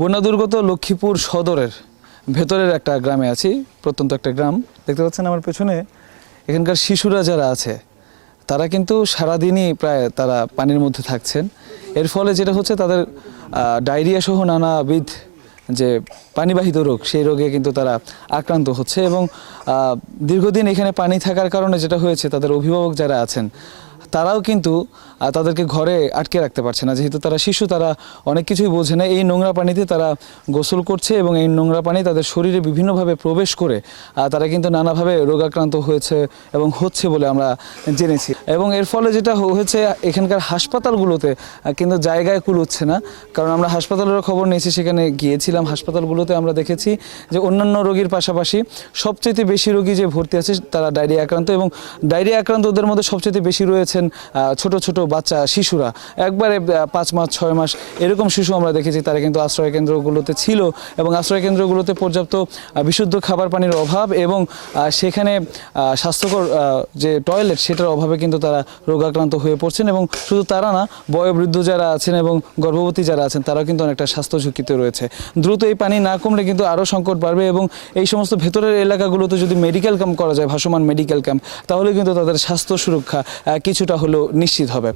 বন্যা দুর্গত লক্ষ্মীপুর সদরের ভেতরের একটা গ্রামে আছি, প্রত্যন্ত একটা গ্রাম। দেখতে পাচ্ছেন আমার পেছনে, এখানকার শিশুরা যারা আছে তারা কিন্তু সারাদিনই প্রায় তারা পানির মধ্যে থাকছেন। এর ফলে যেটা হচ্ছে তাদের ডায়রিয়া সহ নানাবিধ যে পানিবাহিত রোগ, সেই রোগে কিন্তু তারা আক্রান্ত হচ্ছে। এবং দীর্ঘদিন এখানে পানি থাকার কারণে যেটা হয়েছে, তাদের অভিভাবক যারা আছেন তারাও কিন্তু তাদেরকে ঘরে আটকে রাখতে পারছে না, যেহেতু তারা শিশু, তারা অনেক কিছুই বোঝে না। এই নোংরা পানিতে তারা গোসল করছে এবং এই নোংরা পানি তাদের শরীরে বিভিন্নভাবে প্রবেশ করে তারা কিন্তু নানাভাবে রোগাক্রান্ত হয়েছে এবং হচ্ছে বলে আমরা জেনেছি। এবং এর ফলে যেটা হয়েছে, এখানকার হাসপাতালগুলোতে কিন্তু জায়গায় কুলোচ্ছে না। কারণ আমরা হাসপাতালেরও খবর নিয়েছি, সেখানে গিয়েছিলাম। হাসপাতালগুলোতে আমরা দেখেছি যে অন্যান্য রোগীর পাশাপাশি সবচেয়ে বেশি রোগী যে ভর্তি আছে তারা ডায়রিয়া আক্রান্ত, এবং ডায়রিয়া আক্রান্তদের মধ্যে সবচেয়ে বেশি রয়েছেন ছোট ছোট বাচ্চা শিশুরা, একবারে 5 মাস 6 মাস এরকম শিশু আমরা দেখেছি। তারা কিন্তু আশ্রয় কেন্দ্রগুলোতে ছিল এবং আশ্রয় কেন্দ্রগুলোতে পর্যাপ্ত বিশুদ্ধ খাবার পানির অভাব এবং সেখানে স্বাস্থ্যকর যে টয়লেট, সেটার অভাবে কিন্তু তারা রোগাক্রান্ত হয়ে পড়ছেন। এবং শুধু তারা না, বয়োবৃদ্ধ যারা আছেন এবং গর্ভবতী যারা আছেন তারাও কিন্তু অনেকটা স্বাস্থ্য ঝুঁকিতে রয়েছে। দ্রুত এই পানি না কমলে কিন্তু আরও সংকট বাড়বে এবং এই সমস্ত ভেতরের এলাকাগুলোতে যদি মেডিকেল ক্যাম্প করা যায়, ভাসমান মেডিকেল ক্যাম্প, তাহলে কিন্তু তাদের স্বাস্থ্য সুরক্ষা কিছুটা হলেও নিশ্চিত হবে।